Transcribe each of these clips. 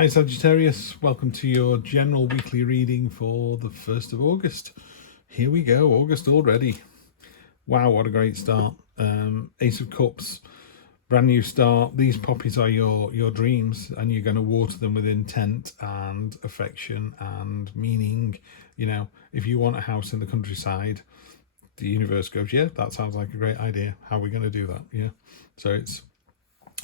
Hi Sagittarius, welcome to your general weekly reading for the 1st of August. Here we go, August already. Wow, what a great start. Ace of Cups, brand new start. These poppies are your dreams, and you're going to water them with intent and affection and meaning. You know, if you want a house in the countryside, the universe goes, yeah, that sounds like a great idea. How are we going to do that? Yeah, so it's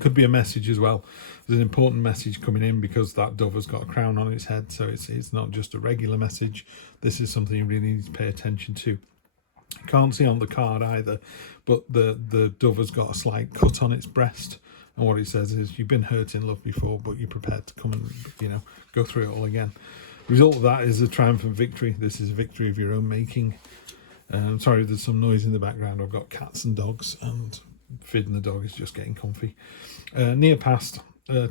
could be a message as well. There's an important message coming in because that dove has got a crown on its head, so it's not just a regular message. This is something you really need to pay attention to. Can't see on the card either, but the dove has got a slight cut on its breast, and what it says is you've been hurt in love before, but you're prepared to come and go through it all again. The result of that is a triumphant victory. This is a victory of your own making. Sorry, there's some noise in the background. I've got cats and dogs, and feeding the dog is just getting comfy. Near past,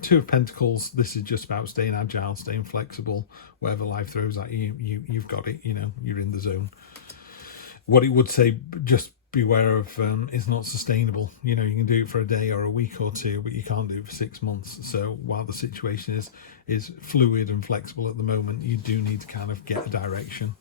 Two of Pentacles. This is just about staying agile, staying flexible. Whatever life throws at you, you've got it. You're in the zone. What it would say, just beware of, it's not sustainable. You can do it for a day or a week or two, but you can't do it for 6 months. So while the situation is fluid and flexible at the moment, you do need to kind of get a direction.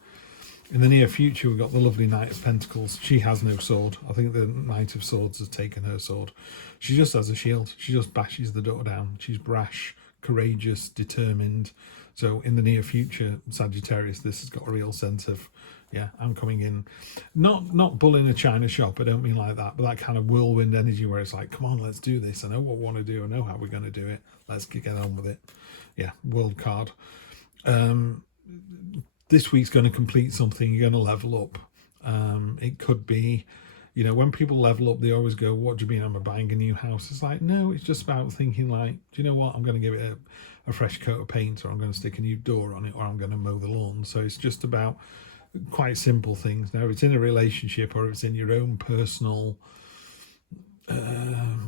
In the near future, we've got the lovely Knight of Pentacles. She has no sword. I think the Knight of Swords has taken her sword. She just has a shield. She just bashes the door down. She's brash, courageous, determined. So in the near future, Sagittarius, this has got a real sense of, yeah, I'm coming in. Not bull in a china shop, I don't mean like that, but that kind of whirlwind energy where it's like, come on, let's do this. I know what we want to do. I know how we're going to do it. Let's get on with it. Yeah, world card. This week's going to complete something. You're going to level up. It could be, when people level up, they always go, what do you mean I'm buying a new house? It's like, no, it's just about thinking like, do you know what? I'm going to give it a fresh coat of paint, or I'm going to stick a new door on it, or I'm going to mow the lawn. So it's just about quite simple things. Now, if it's in a relationship or if it's in your own personal,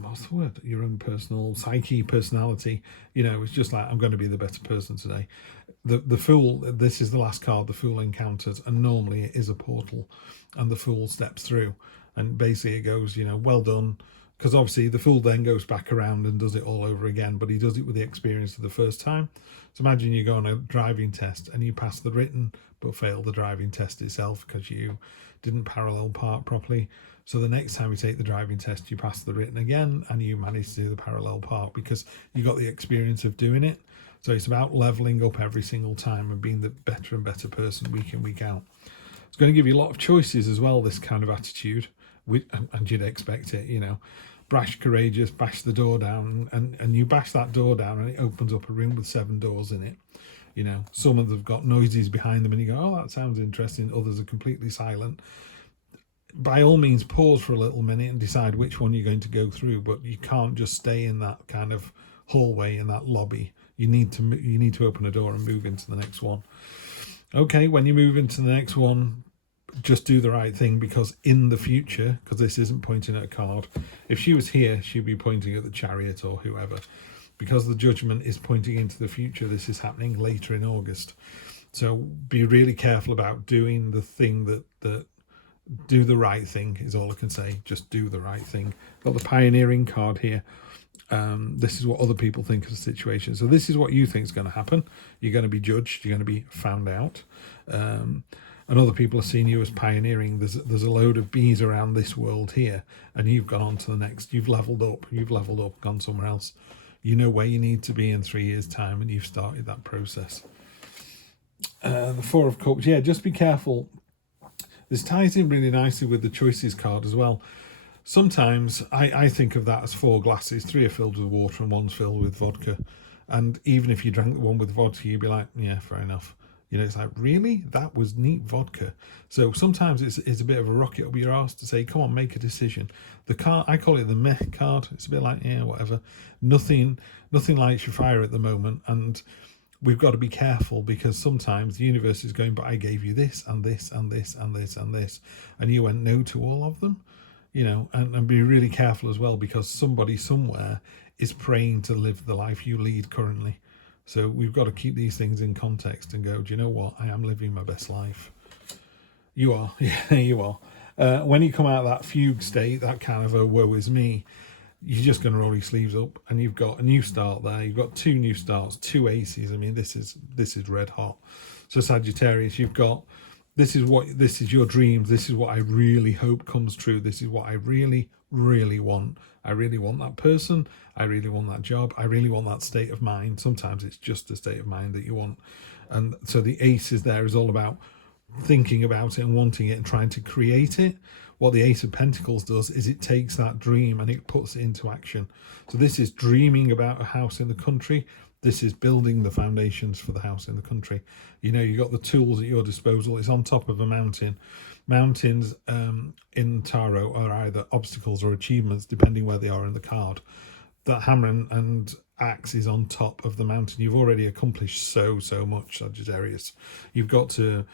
what's the word? Your own personal psyche, personality, it's just like, I'm going to be the better person today. The Fool, this is the last card the Fool encounters, and normally it is a portal, and the Fool steps through, and basically it goes, well done, because obviously the Fool then goes back around and does it all over again, but he does it with the experience of the first time. So imagine you go on a driving test and you pass the written but fail the driving test itself because you didn't parallel park properly. So the next time you take the driving test, you pass the written again and you manage to do the parallel park because you got the experience of doing it. So it's about leveling up every single time and being the better and better person week in, week out. It's going to give you a lot of choices as well, this kind of attitude, and you'd expect it, brash, courageous, bash the door down, and you bash that door down and it opens up a room with 7 doors in it. Some of them have got noises behind them and you go, oh, that sounds interesting. Others are completely silent. By all means, pause for a little minute and decide which one you're going to go through, but you can't just stay in that kind of hallway, in that lobby. You need to open a door and move into the next one. Okay, when you move into the next one, just do the right thing, because in the future, because this isn't pointing at a card, if she was here, she'd be pointing at the Chariot or whoever. Because the Judgment is pointing into the future, this is happening later in August. So be really careful about doing the thing that do the right thing is all I can say. Just do the right thing. Got the Pioneering card here. This is what other people think of the situation. So this is what you think is going to happen. You're going to be judged. You're going to be found out. And other people are seeing you as pioneering. There's a load of bees around this world here, and you've gone on to the next. You've leveled up, gone somewhere else. You know where you need to be in 3 years' time, and you've started that process. The Four of Cups. Yeah, just be careful. This ties in really nicely with the Choices card as well. Sometimes I think of that as 4 glasses. 3 are filled with water and 1's filled with vodka. And even if you drank the one with vodka, you'd be like, yeah, fair enough. It's like, really? That was neat vodka. So sometimes it's a bit of a rocket up your arse to say, come on, make a decision. The card, I call it the meh card. It's a bit like, yeah, whatever. Nothing lights your fire at the moment. And we've got to be careful, because sometimes the universe is going, but I gave you this and this and this and this and this. And you went no to all of them. And be really careful as well, because somebody somewhere is praying to live the life you lead currently. So we've got to keep these things in context and go, do you know what? I am living my best life. You are. Yeah, you are. When you come out of that fugue state, that kind of a woe is me, you're just going to roll your sleeves up, and you've got a new start there. You've got 2 new starts, 2 aces. I mean, this is red hot. So Sagittarius, you've got, this is your dreams. This is what I really hope comes true. This is what I really, really want. I really want that person. I really want that job. I really want that state of mind. Sometimes it's just a state of mind that you want. And so the aces there is all about thinking about it and wanting it and trying to create it. What the Ace of Pentacles does is it takes that dream and it puts it into action. So this is dreaming about a house in the country. This is building the foundations for the house in the country. You know, you've got the tools at your disposal. It's on top of a mountain. Mountains in Tarot are either obstacles or achievements, depending where they are in the card. That hammer and axe is on top of the mountain. You've already accomplished so much, Sagittarius. You've got to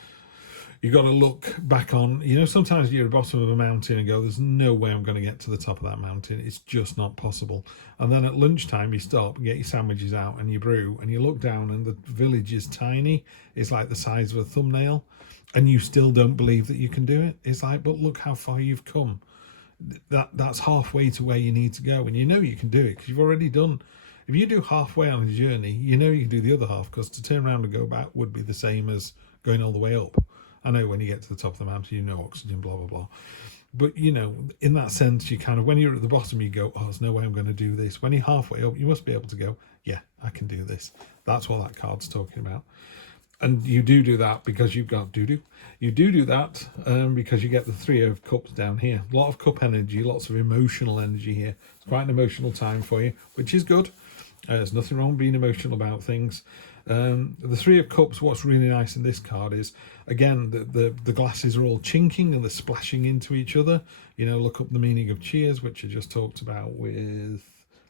look back on, you know, sometimes you're at the bottom of a mountain and go, there's no way I'm going to get to the top of that mountain. It's just not possible. And then at lunchtime, you stop and get your sandwiches out and you brew and you look down and the village is tiny. It's like the size of a thumbnail and you still don't believe that you can do it. It's like, but look how far you've come. That's halfway to where you need to go. And you know you can do it because you've already done. If you do halfway on a journey, you know you can do the other half, because to turn around and go back would be the same as going all the way up. I know when you get to the top of the mountain, you know oxygen, blah, blah, blah. But, you know, in that sense, you kind of, when you're at the bottom, you go, oh, there's no way I'm going to do this. When you're halfway up, you must be able to go, yeah, I can do this. That's what that card's talking about. And you do that because you've got doo-doo. You do that because you get the 3 of Cups down here. A lot of cup energy, lots of emotional energy here. It's quite an emotional time for you, which is good. There's nothing wrong being emotional about things. The 3 of Cups, what's really nice in this card is, again, the glasses are all chinking and they're splashing into each other. You know, look up the meaning of cheers, which I just talked about with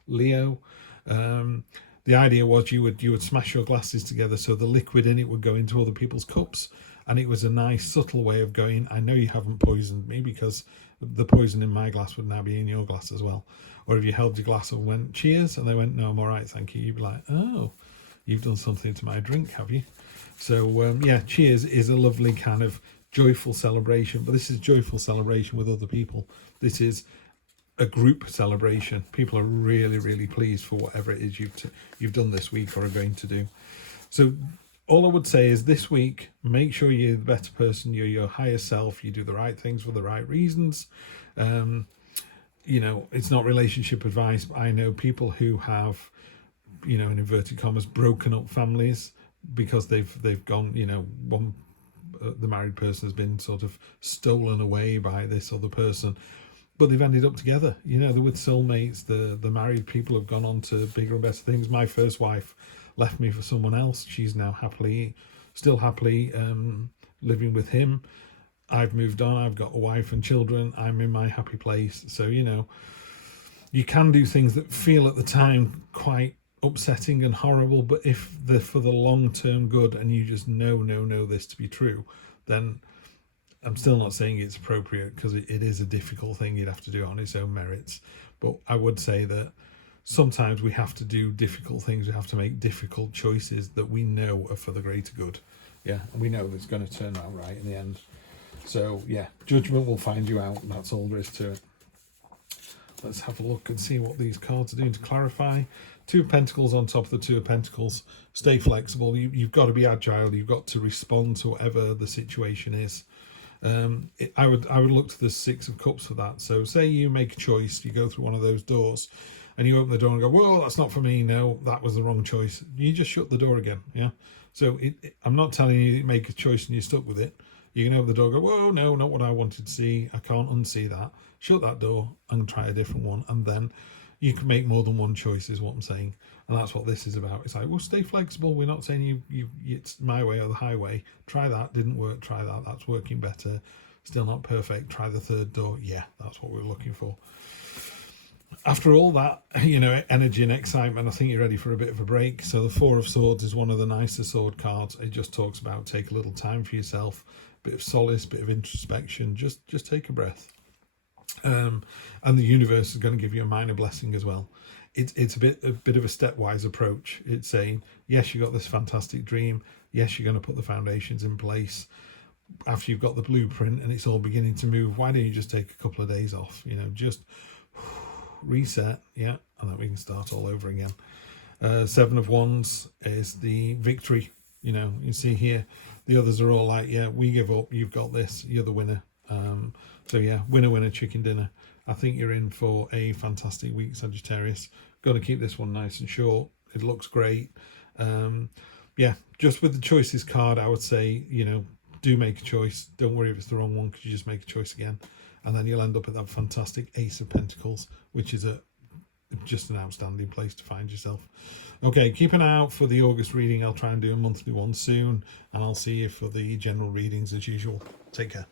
Leo. The idea was you would smash your glasses together so the liquid in it would go into other people's cups. And it was a nice, subtle way of going, I know you haven't poisoned me, because the poison in my glass would now be in your glass as well. Or if you held your glass up and went, cheers, and they went, no, I'm all right, thank you, you'd be like, oh, you've done something to my drink, have you? So, yeah, cheers is a lovely kind of joyful celebration, but this is joyful celebration with other people. This is a group celebration. People are really, really pleased for whatever it is you've done this week or are going to do. So all I would say is this week, make sure you're the better person, you're your higher self, you do the right things for the right reasons. You know, it's not relationship advice, but I know people who have, you know, in inverted commas, broken up families because they've gone, you know, the married person has been sort of stolen away by this other person, but they've ended up together. You know, they're with soulmates. The married people have gone on to bigger and better things. My first wife left me for someone else. She's now still happily living with him. I've moved on. I've got a wife and children. I'm in my happy place. So, you know, you can do things that feel at the time quite upsetting and horrible, but if they're for the long-term good and you just know this to be true, then I'm still not saying it's appropriate, because it is a difficult thing. You'd have to do it on its own merits. But I would say that sometimes we have to do difficult things. We have to make difficult choices that we know are for the greater good. Yeah, and we know it's going to turn out right in the end. So, yeah, judgment will find you out, and that's all there is to it. Let's have a look and see what these cards are doing to clarify. 2 of Pentacles on top of the 2 of Pentacles. Stay flexible. You've got to be agile. You've got to respond to whatever the situation is. I would look to the 6 of Cups for that. So say you make a choice, you go through one of those doors and you open the door and go, well, that's not for me. No, that was the wrong choice. You just shut the door again. Yeah. So I'm not telling you to make a choice and you're stuck with it. You can open the door and go, whoa, no, not what I wanted to see. I can't unsee that. Shut that door and try a different one. And then you can make more than one choice, is what I'm saying. And that's what this is about. It's like, well, stay flexible. We're not saying it's my way or the highway. Try that. Didn't work. Try that. That's working better. Still not perfect. Try the 3rd door. Yeah, that's what we're looking for. After all that, you know, energy and excitement, I think you're ready for a bit of a break. So the 4 of Swords is one of the nicer sword cards. It just talks about take a little time for yourself, bit of solace, bit of introspection. Just take a breath. And the universe is going to give you a minor blessing as well. It's a bit of a stepwise approach. It's saying, yes, you got this fantastic dream. Yes, you're going to put the foundations in place. After you've got the blueprint and it's all beginning to move, why don't you just take a couple of days off? You know, just reset, yeah, and then we can start all over again. Seven of Wands is the victory. You know, you see here, the others are all like, yeah, we give up, you've got this, you're the winner. So yeah, winner, winner, chicken dinner. I think you're in for a fantastic week, Sagittarius. Got to keep this one nice and short. It looks great. Yeah, just with the choices card, I would say, you know, do make a choice. Don't worry if it's the wrong one, because you just make a choice again. And then you'll end up at that fantastic Ace of Pentacles, which is just an outstanding place to find yourself. Okay, keep an eye out for the August reading. I'll try and do a monthly one soon, and I'll see you for the general readings as usual. Take care.